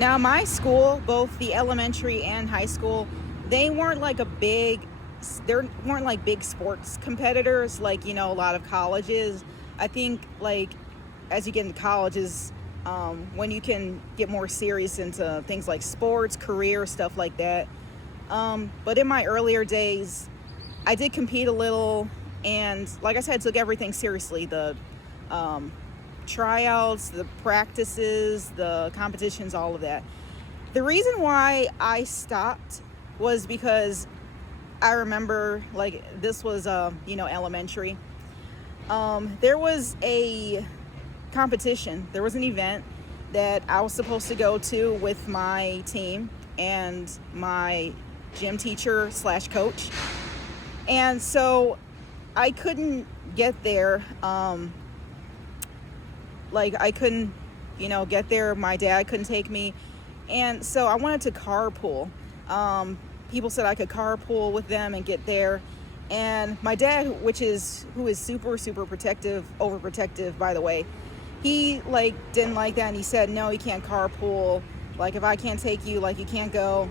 Now, my school, both the elementary and high school, they weren't like a big, there weren't like big sports competitors like, a lot of colleges. I think like as you get into colleges, when you can get more serious into things like sports, career, stuff like that. But in my earlier days, I did compete a little, and like I said, took everything seriously. The tryouts, the practices, the competitions, all of that. The reason why I stopped was because I remember, like, this was elementary. There was a competition. There was an event that I was supposed to go to with my team and my gym teacher slash coach. And so I couldn't get there. I couldn't, get there. My dad couldn't take me. And so I wanted to carpool. People said I could carpool with them and get there. And my dad, who is super, super protective, overprotective, by the way, he didn't like that. And he said, no, you can't carpool. Like, if I can't take you, you can't go.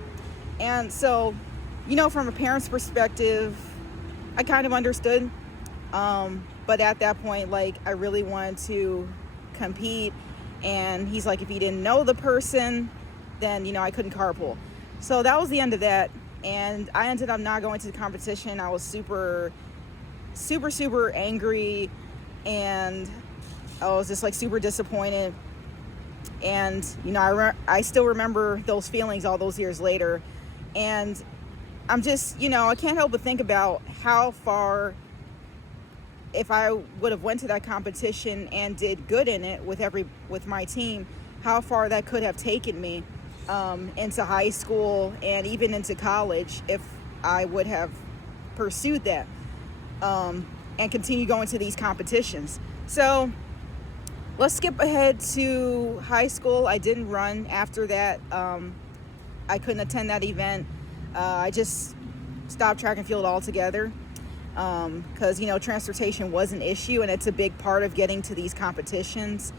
And so, from a parent's perspective, I kind of understood. But at that point, I really wanted to compete. And he's like, if you didn't know the person, then, I couldn't carpool. So that was the end of that. And I ended up not going to the competition. I was super, super, super angry. And I was just super disappointed. And, I still remember those feelings all those years later. And I'm just, I can't help but think about how far, if I would have went to that competition and did good in it with my team, how far that could have taken me into high school and even into college if I would have pursued that and continue going to these competitions. So let's skip ahead to high school. I didn't run after that. I couldn't attend that event. I just stopped track and field altogether because, transportation was an issue and it's a big part of getting to these competitions.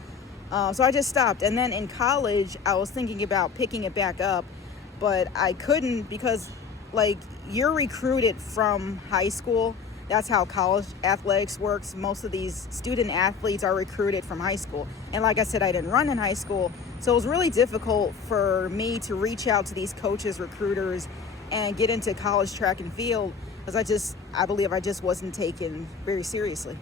So I just stopped. And then in college, I was thinking about picking it back up, but I couldn't because, you're recruited from high school. That's how college athletics works. Most of these student athletes are recruited from high school. And like I said, I didn't run in high school. So it was really difficult for me to reach out to these coaches, recruiters, and get into college track and field because I believe I just wasn't taken very seriously.